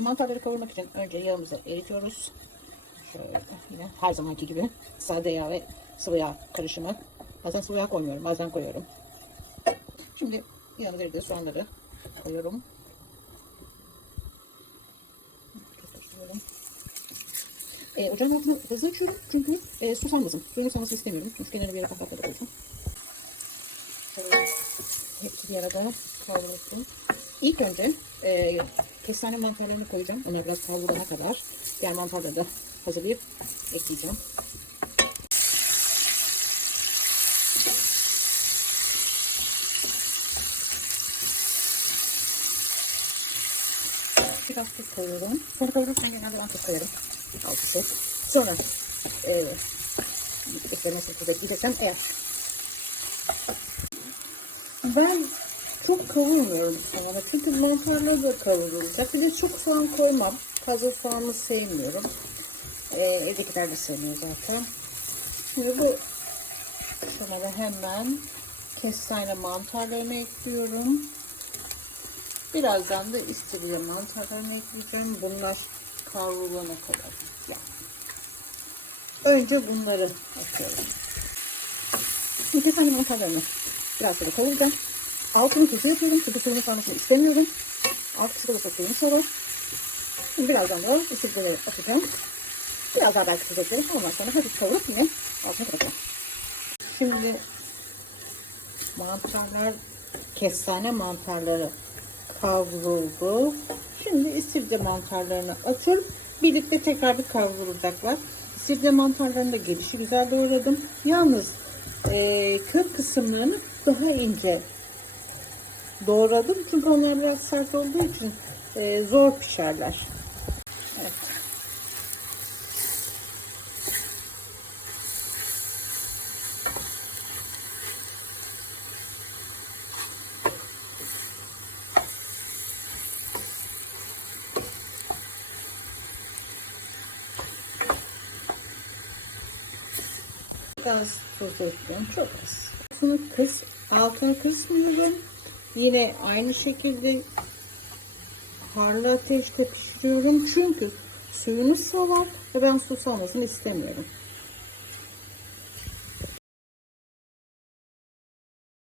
Mantarları kavurmak için önce yağımızı eritiyoruz. Şöyle yine her zamanki gibi sade yağ ve sıvı yağ karışımı. Bazen sıvı yağ koymuyorum, bazen koyuyorum. Şimdi yağımızı eridi soğanları koyuyorum. E, ocağın altını hızlı açıyorum çünkü e, su salmasın. Suyunu salmasını istemiyorum. Kenarına bir yere kapatmadan. Şöyle hepsi bir arada kavrulsun. İlk önce e, kestane mantarlarını koyacağım. Onlar biraz kavrulana kadar. Diğer mantarları da hazırlayıp ekleyeceğim. Biraz tuz koyuyorum. Sonra kavururken genelde ben tuz koyarım. Altısı. Sonra e, işte nasıl tuz eğer ben çok kavurmuyorum soğanı. Çünkü mantarlar da kavrulacak. Bir de çok soğan koymam. Fazla soğanı sevmiyorum. Ee, evdekiler de sevmiyor zaten. Şimdi bu aşamada hemen kestane mantarlarını ekliyorum. Birazdan da istiridye mantarlarını ekleyeceğim. Bunlar kavrulana kadar. Önce bunları atıyorum. Şimdi kestane mantarlarını biraz sonra kavuracağım. Altını tuzu yapıyorum çünkü suyunu sarmasını istemiyorum. Alt kısmı da suyunu olur. Şimdi birazdan da ısıtmaları atacağım. Biraz daha belki tuz eklerim. Ondan sonra hafif kavurup yine altını kapatacağım. Şimdi mantarlar, kestane mantarları kavruldu. Şimdi istiridye mantarlarını atıyorum. Birlikte tekrar bir kavrulacaklar. İstiridye mantarlarının da gelişi güzel doğradım. Yalnız e, kök kısımlarını daha ince doğradım. Çünkü onlar biraz sert olduğu için e, zor pişerler. Evet. Az tuz ekliyorum. Çok az. Altını kıs, kısmıyorum. Yine aynı şekilde harlı ateşte pişiriyorum. Çünkü suyunu salar ve ben su salmasını istemiyorum.